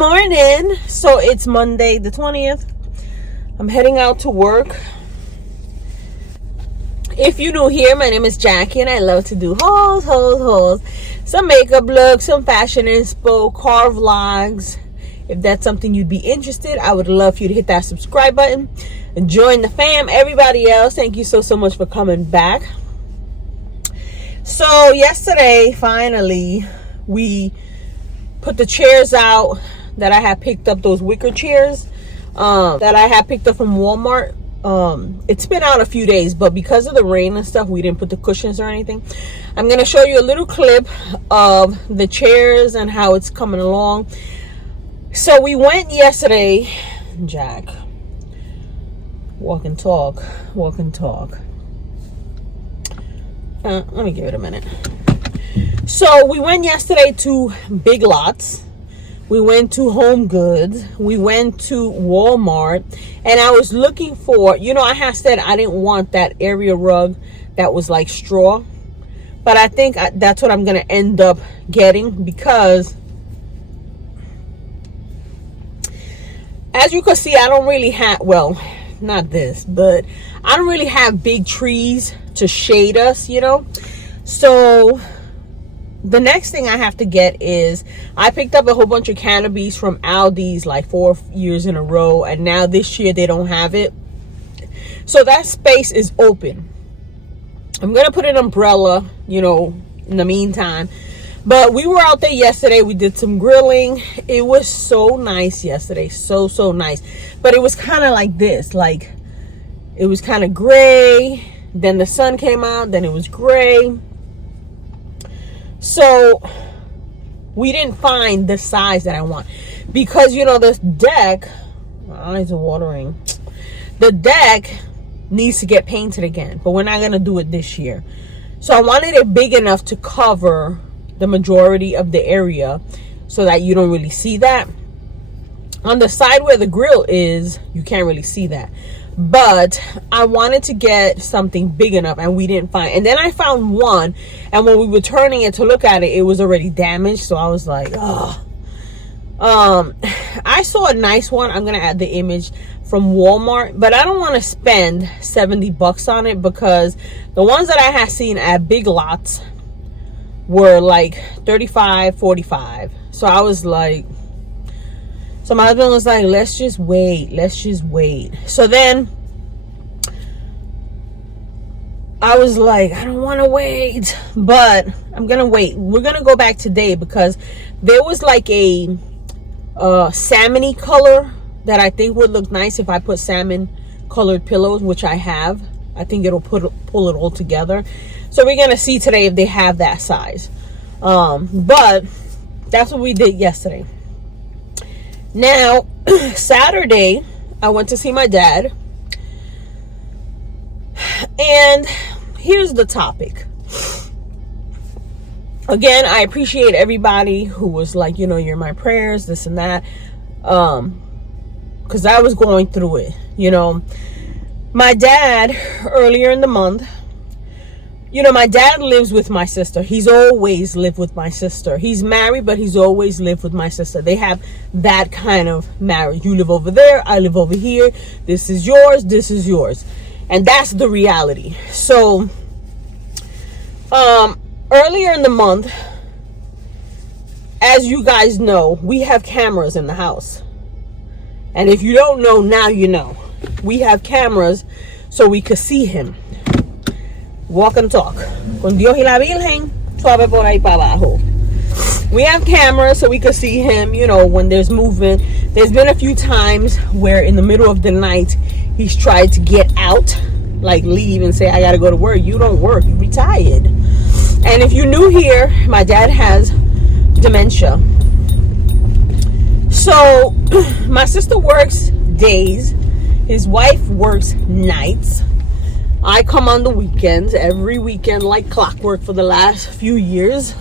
morning. So it's Monday the 20th. I'm heading out to work. If you're new here, my name is Jackie and I love to do hauls. Some makeup looks, some fashion inspo, car vlogs. If that's something you'd be interested, I would love for you to hit that subscribe button and join the fam. Everybody else, thank you so much for coming back. So yesterday, finally, we put the chairs out that I had picked up, those wicker chairs that I had picked up from Walmart. It's been out a few days, but because of the rain and stuff, we didn't put the cushions or anything. I'm going to show you a little clip of the chairs and how it's coming along. So we went yesterday, Jack, walk and talk. Let me give it a minute. So we went yesterday to Big Lots. We went to Home Goods. We went to Walmart. And I was looking for, I had said I didn't want that area rug that was like straw. But I think that's what I'm going to end up getting, because as you can see, I don't really have, well, not this, but I don't really have big trees to shade us, So the next thing I have to get is, I picked up a whole bunch of canopies from Aldi's like 4 years in a row, and now this year they don't have it. So that space is open. I'm going to put an umbrella, in the meantime. But we were out there yesterday. We did some grilling. It was so nice yesterday. So nice. But it was kind of like this. Like, it was kind of gray. Then the sun came out. Then it was gray. So we didn't find the size that I want. Because, this deck, my eyes are watering. The deck needs to get painted again. But we're not going to do it this year. So I wanted it big enough to cover the majority of the area so that you don't really see that. On the side where the grill is, you can't really see that. But I wanted to get something big enough, and we didn't find. And then I found one, and when we were turning it to look at it, it was already damaged. So I was like, oh. I saw a nice one. I'm gonna add the image from Walmart, but I don't want to spend $70 on it, because the ones that I had seen at Big Lots were like $35, $45. So I was like, so my husband was like, let's just wait. So then I was like, I don't want to wait, but I'm gonna wait. We're gonna go back today, because there was like a salmon-y color that I think would look nice if I put salmon colored pillows, which I have. I think it'll pull it all together. So we're gonna see today if they have that size. But that's what we did yesterday. Now Saturday I went to see my dad, and here's the topic. Again, I appreciate everybody who was like, you're my prayers, this and that, because I was going through it. My dad, earlier in the month, my dad lives with my sister. He's always lived with my sister. He's married, but he's always lived with my sister. They have that kind of marriage. You live over there, I live over here. This is yours, this is yours. And that's the reality. So, earlier in the month, as you guys know, we have cameras in the house. And if you don't know, now you know. We have cameras so we could see him. Walk and talk. Con Dios y la Virgen, suave por ahí para abajo. We have cameras so we could see him, when there's movement. There's been a few times where in the middle of the night, he's tried to get out, like leave and say, I got to go to work. You don't work. You're retired. And if you're new here, my dad has dementia. So my sister works days. His wife works nights. I come on the weekends, every weekend like clockwork for the last few years.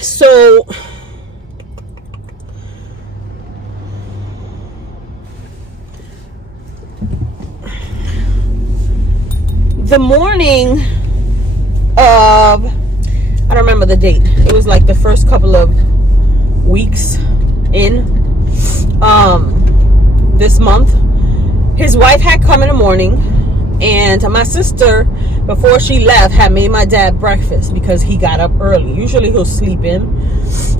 So the morning of, I don't remember the date. It was like the first couple of weeks in this month. His wife had come in the morning, and my sister, before she left, had made my dad breakfast because he got up early. Usually he'll sleep in,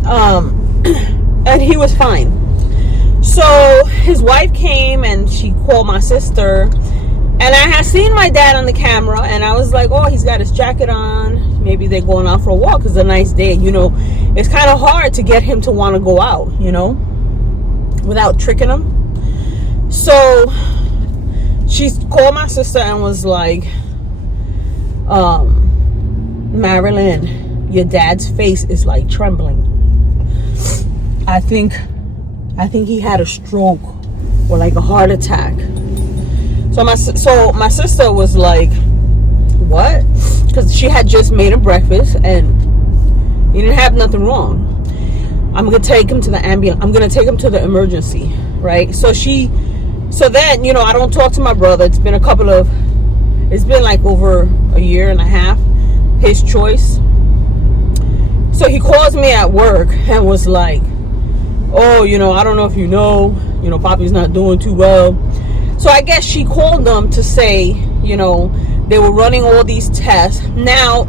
and he was fine. So his wife came and she called my sister, and I had seen my dad on the camera, and I was like, oh, he's got his jacket on. Maybe they're going out for a walk. It's a nice day. You know, it's kind of hard to get him to want to go out, you know, without tricking him. So she called my sister and was like, Marilyn, your dad's face is like trembling. I think he had a stroke or like a heart attack. So my sister was like, what? Because she had just made him breakfast and he didn't have nothing wrong. I'm gonna take him to the ambulance. I'm gonna take him to the emergency, right? So then, you know, I don't talk to my brother. It's been like over a year and a half. His choice. So he calls me at work and was like, oh, you know, I don't know if you know, Poppy's not doing too well. So I guess she called them to say, you know, they were running all these tests. Now,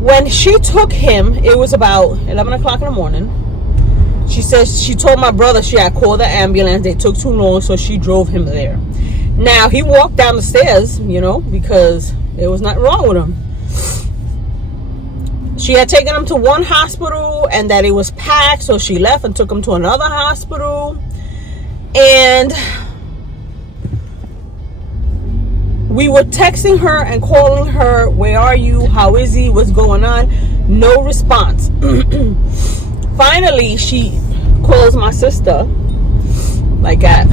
when she took him, it was about 11 o'clock in the morning. She says she told my brother she had called the ambulance. They took too long, so she drove him there. Now, he walked down the stairs, you know, because there was nothing wrong with him. She had taken him to one hospital and that it was packed, so she left and took him to another hospital. And we were texting her and calling her, where are you? How is he? What's going on? No response. Finally, she calls my sister like at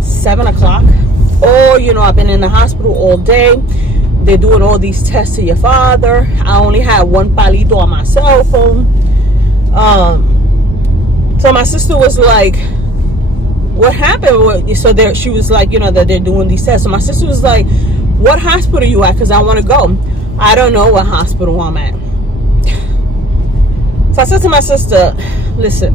7 o'clock. Oh, you know, I've been in the hospital all day. They're doing all these tests to your father. I only had one palito on my cell phone. So my sister was like, what happened? So she was like, you know, that they're doing these tests. So my sister was like, what hospital are you at? Because I want to go. I don't know what hospital I'm at. So I said to my sister, listen,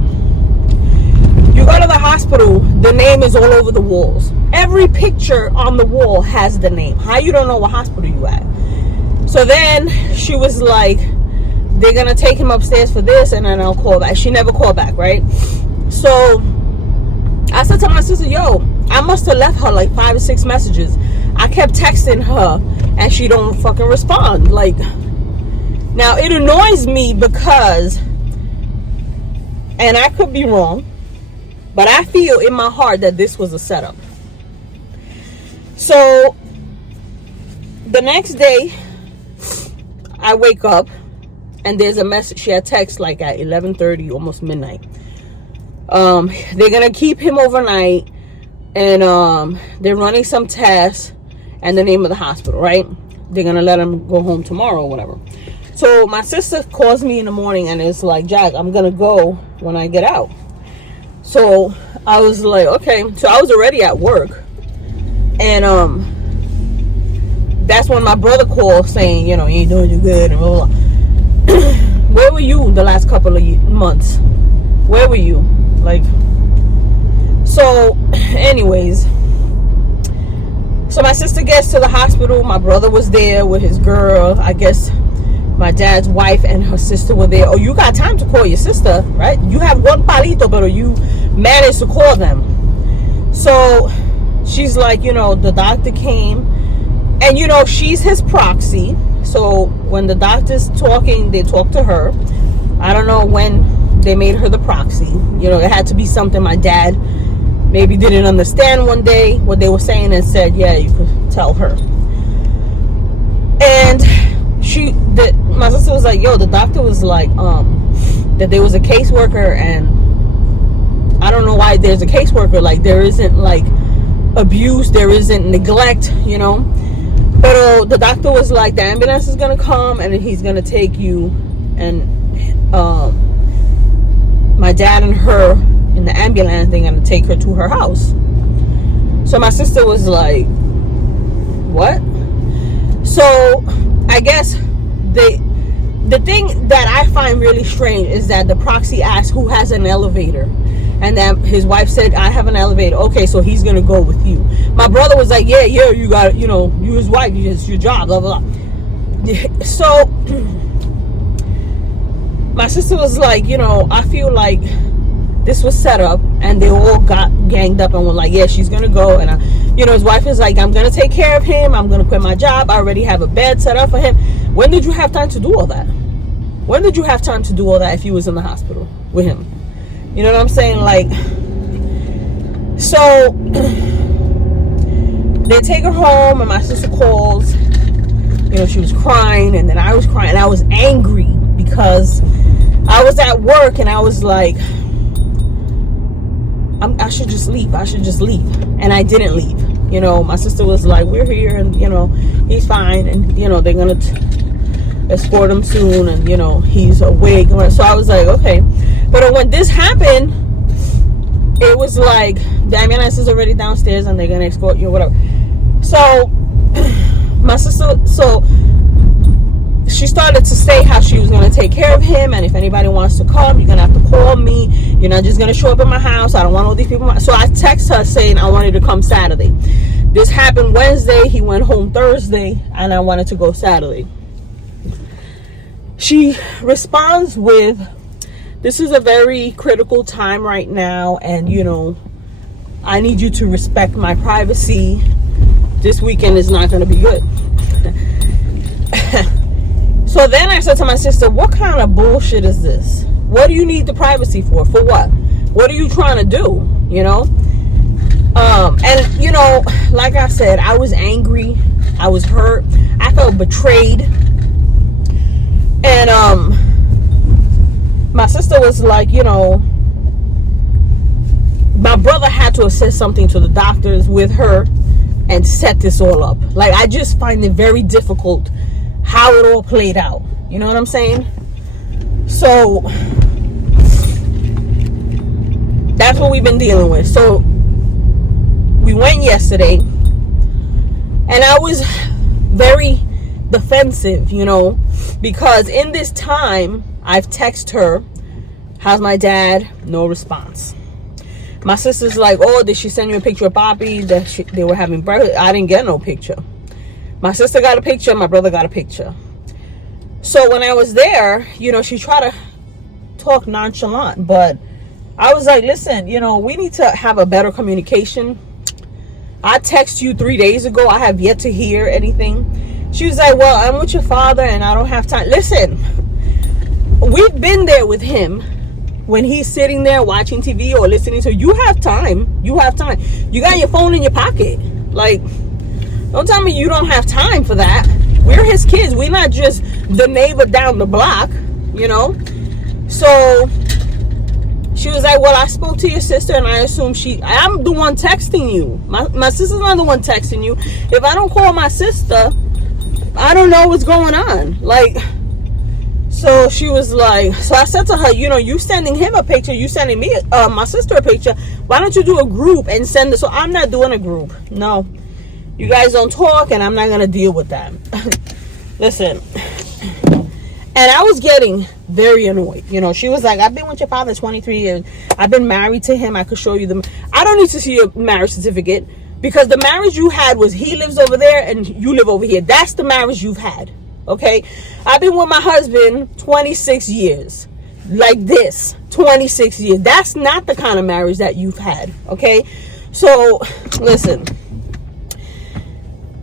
you go to the hospital, the name is all over the walls. Every picture on the wall has the name. How you don't know what hospital you at? So then she was like, they're going to take him upstairs for this, and then I'll call back. She never called back, right? So I said to my sister, yo, I must have left her like 5 or 6 messages. I kept texting her, and she don't fucking respond. Like, now it annoys me because, and I could be wrong, but I feel in my heart that this was a setup. So the next day, I wake up and there's a message. She had text like at 11:30, almost midnight. They're gonna keep him overnight, and they're running some tests and the name of the hospital, right? They're gonna let him go home tomorrow or whatever. So my sister calls me in the morning and it's like, Jack, I'm gonna go when I get out. So I was like, okay. So I was already at work, and that's when my brother called saying, you know, you ain't doing too good and blah, blah, blah. Where were you the last couple of months? Where were you? Like, so anyways, so my sister gets to the hospital. My brother was there with his girl. I guess my dad's wife and her sister were there. Oh, you got time to call your sister, right? You have one palito, but you managed to call them. So she's like, you know, the doctor came, and you know, she's his proxy. So when the doctor's talking, they talk to her. I don't know when they made her the proxy. You know, it had to be something my dad maybe didn't understand one day what they were saying, and said, yeah, you could tell her. And my sister was like, yo, the doctor was like, that there was a caseworker, and I don't know why there's a caseworker. Like, there isn't like abuse, there isn't neglect, you know. But the doctor was like, the ambulance is gonna come and he's gonna take you, and my dad and her in the ambulance, they're gonna take her to her house. So my sister was like, what? So I guess the thing that I find really strange is that the proxy asked who has an elevator, and that his wife said, I have an elevator. Okay, so he's gonna go with you. My brother was like, yeah, you got, you know, you his wife, it's your job, blah blah blah. So my sister was like, you know, I feel like this was set up, and they all got ganged up and were like, yeah, she's gonna go. And you know, his wife is like, I'm gonna take care of him, I'm gonna quit my job, I already have a bed set up for him. When did you have time to do all that? When did you have time to do all that if you was in the hospital with him? You know what I'm saying? Like, so they take her home, and my sister calls. You know, she was crying, and then I was crying. I was angry because I was at work, and I was like, I should just leave. I should just leave. And I didn't leave. You know, my sister was like, we're here, and, you know, he's fine, and, you know, they're going to escort him soon, and, you know, he's awake. So I was like, okay. But when this happened, it was like, the ambulance is already downstairs, and they're going to escort you, whatever. So my sister, she started to say how she was going to take care of him, and if anybody wants to come, you're going to have to call me. You're not just going to show up at my house. I don't want all these people. So I text her saying I wanted to come Saturday. This happened Wednesday. He went home Thursday, and I wanted to go Saturday. She responds with, this is a very critical time right now, and, you know, I need you to respect my privacy. This weekend is not going to be good. So then I said to my sister, what kind of bullshit is this? What do you need the privacy for? For what? What are you trying to do? You know? And, you know, like I said, I was angry. I was hurt. I felt betrayed. And my sister was like, you know, my brother had to have said something to the doctors with her and set this all up. Like, I just find it very difficult how it all played out. You know what I'm saying? So that's what we've been dealing with. So we went yesterday, and I was very defensive, you know, because in this time I've texted her, how's my dad? No response. My sister's like, oh, did she send you a picture of Bobby that they were having breakfast? I didn't get no picture. My sister got a picture, my brother got a picture. So when I was there, you know, she tried to talk nonchalant, but I was like, listen, you know, we need to have a better communication. I texted you 3 days ago. I have yet to hear anything. She was like, well, I'm with your father and I don't have time. Listen, we've been there with him when he's sitting there watching TV or listening to you. Have time. You have time. You got your phone in your pocket. Like, don't tell me you don't have time for that. We're his kids. We're not just the neighbor down the block, you know. So she was like, well, I spoke to your sister and I assume I'm the one texting you. My sister's not the one texting you. If I don't call my sister, I don't know what's going on. Like, so she was like, so I said to her, you know, you sending him a picture, you sending me, my sister a picture. Why don't you do a group and send it? So I'm not doing a group. No. You guys don't talk, and I'm not going to deal with that. Listen. And I was getting very annoyed. You know, she was like, I've been with your father 23 years. I've been married to him. I could show you them. I don't need to see your marriage certificate, because the marriage you had was he lives over there and you live over here. That's the marriage you've had. Okay? I've been with my husband 26 years. Like this. 26 years. That's not the kind of marriage that you've had. Okay? So, listen.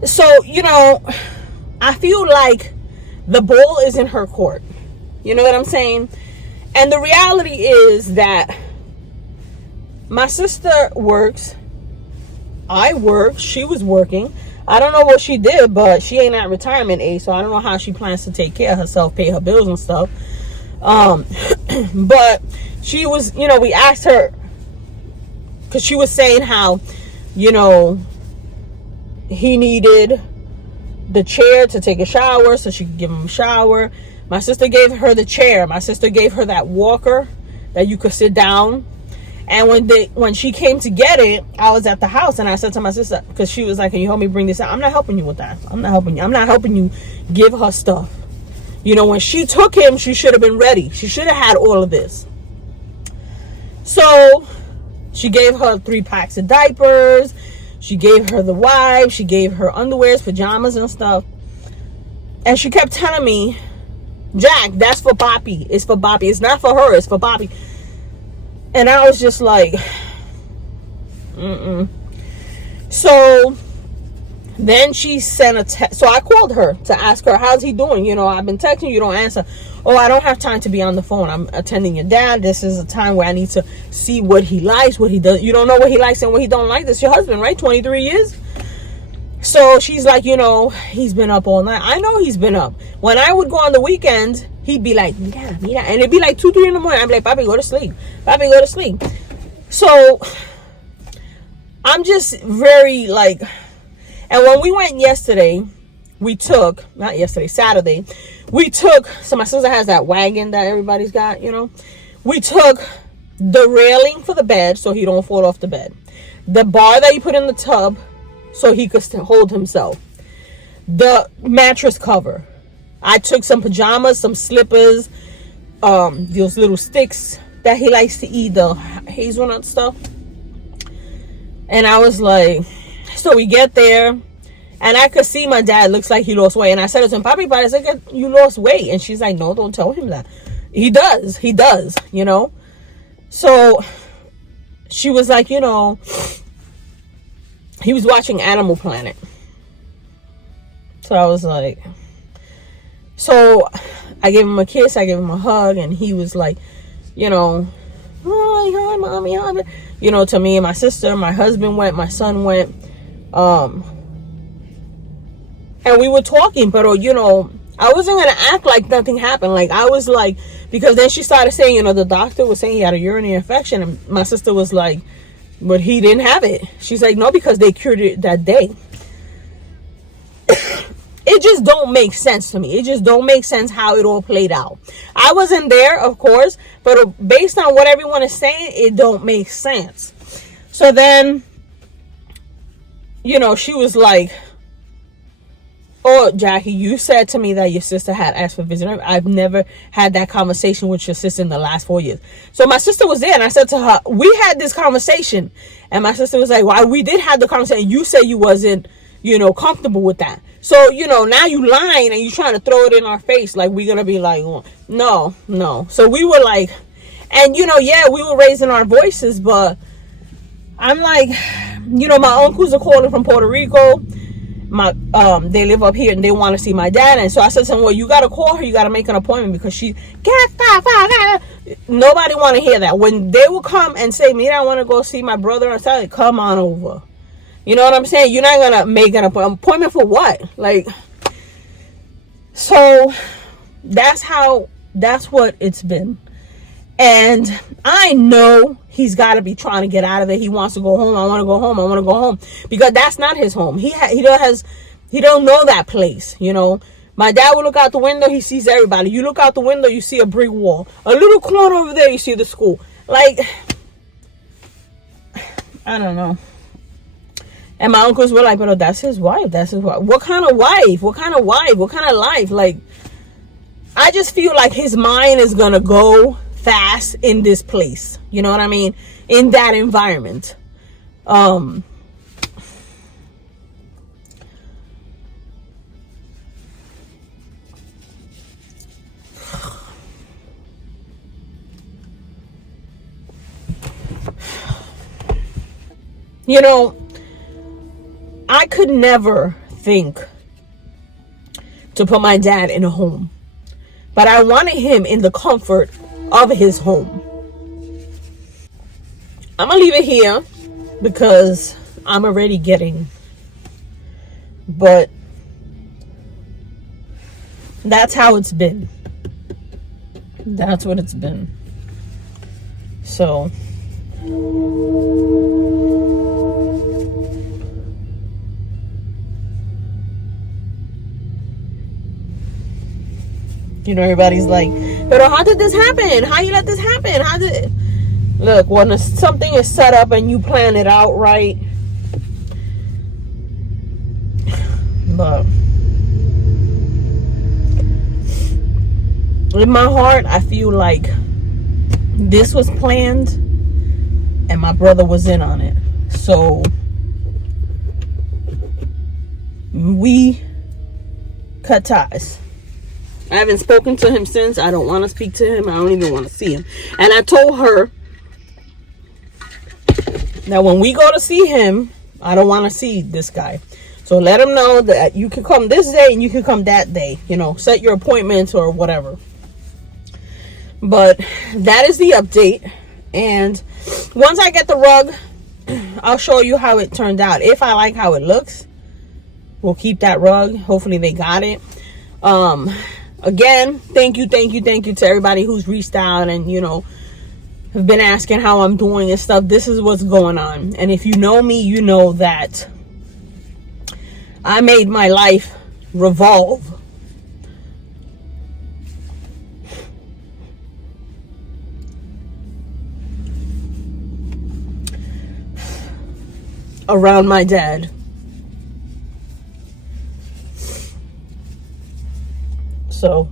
So, you know, I feel like the ball is in her court. You know what I'm saying? And the reality is that my sister works. I work. She was working. I don't know what she did, but she ain't at retirement age, so I don't know how she plans to take care of herself, pay her bills and stuff. But she was, you know, we asked her, because she was saying how, you know, he needed the chair to take a shower so she could give him a shower. My sister gave her the chair. My sister gave her that walker that you could sit down. And when she came to get it, I was at the house, and I said to my sister, because she was like, can you help me bring this out? I'm not helping you with that. I'm not helping you give her stuff. You know, when she took him, she should have been ready. She should have had all of this. So she gave her 3 packs of diapers. She gave her the wipes. She gave her underwears, pajamas, and stuff. And she kept telling me, Jack, that's for Bobby. It's for Bobby. It's not for her. It's for Bobby. And I was just like, So then she sent a text. So I called her to ask her, how's he doing? You know, I've been texting you don't answer. Oh, I don't have time to be on the phone. I'm attending your dad. This is a time where I need to see what he likes, what he does. You don't know what he likes and what he don't like. That's your husband, right? 23 years. So she's like, you know, he's been up all night. I know he's been up. When I would go on the weekends, he'd be like, mira. And it'd be like 2, 3 in the morning. I'd be like, Papi, go to sleep. Papi, go to sleep. So I'm just very like, and when we went yesterday, Saturday, so my sister has that wagon that everybody's got, you know. We took the railing for the bed so he don't fall off the bed. The bar that you put in the tub so he could hold himself. The mattress cover. I took some pajamas, some slippers, those little sticks that he likes to eat, the hazelnut stuff. And I was like, so we get there, and I could see my dad looks like he lost weight. And I said to him, Papi, but I said, you lost weight. And she's like, no, don't tell him that. He does, you know. So she was like, you know, he was watching Animal Planet. So I was like, so I gave him a kiss, I gave him a hug, and he was like, you know, hi, mommy, hi. You know, to me and my sister, my husband went, my son went, and we were talking, but you know, I wasn't gonna act like nothing happened. Like I was like, because then she started saying, you know, the doctor was saying he had a urinary infection, and my sister was like, but he didn't have it. She's like, no, because they cured it that day. It just don't make sense to me. It just don't make sense how it all played out. I wasn't there, of course, but based on what everyone is saying, it don't make sense. So then, you know, she was like, oh, Jackie, you said to me that your sister had asked for visitor. I've never had that conversation with your sister in the last 4 years. So my sister was there, and I said to her, we had this conversation. And my sister was like, well, we did have the conversation. You said you wasn't, you know, comfortable with that. So, you know, now you lying and you trying to throw it in our face. Like, we're going to be like, oh, no. So we were like, and, you know, yeah, we were raising our voices, but I'm like, you know, my uncles are calling from Puerto Rico. They live up here and they want to see my dad. And so I said to him, well, you got to call her. You got to make an appointment because she can't. Nobody want to hear that. When they will come and say, mira, I want to go see my brother on Saturday, come on over. You know what I'm saying? You're not going to make an appointment for what? Like, so that's what it's been. And I know he's got to be trying to get out of there. He wants to go home. I want to go home. Because that's not his home. He don't know that place, you know. My dad will look out the window. He sees everybody. You look out the window, you see a brick wall. A little corner over there, you see the school. Like, I don't know. And my uncles were like, but that's his wife. That's his wife. What kind of wife? What kind of wife? What kind of life? Like, I just feel like his mind is going to go fast in this place. You know what I mean? In that environment. You know, I could never think to put my dad in a home, but I wanted him in the comfort of his home. I'm gonna leave it here because I'm already getting, but that's how it's been. That's what it's been. So you know, everybody's like, but how did this happen? How you let this happen? How did it? Look, when something is set up and you plan it out right, but in my heart, I feel like this was planned and my brother was in on it. So we cut ties. I haven't spoken to him since. I don't want to speak to him. I don't even want to see him. And I told her that when we go to see him, I don't want to see this guy. So let him know that you can come this day and you can come that day. You know, set your appointments or whatever. But that is the update. And once I get the rug, I'll show you how it turned out. If I like how it looks, we'll keep that rug. Hopefully they got it. Again, thank you to everybody who's reached out and, you know, have been asking how I'm doing and stuff. This is what's going on. And if you know me, you know that I made my life revolve around my dad. So,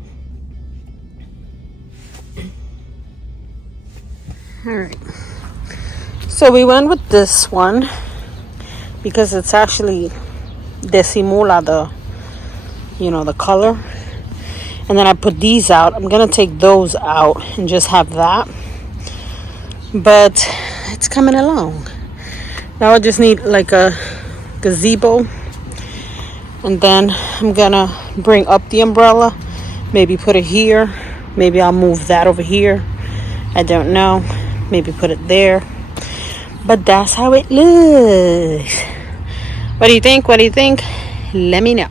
all right. So we went with this one because it's actually disimula the, you know, the color. And then I put these out. I'm gonna take those out and just have that. But it's coming along. Now I just need like a gazebo. And then I'm gonna bring up the umbrella. Maybe put it here. Maybe I'll move that over here. I don't know. Maybe put it there. But that's how it looks. What do you think? What do you think? Let me know.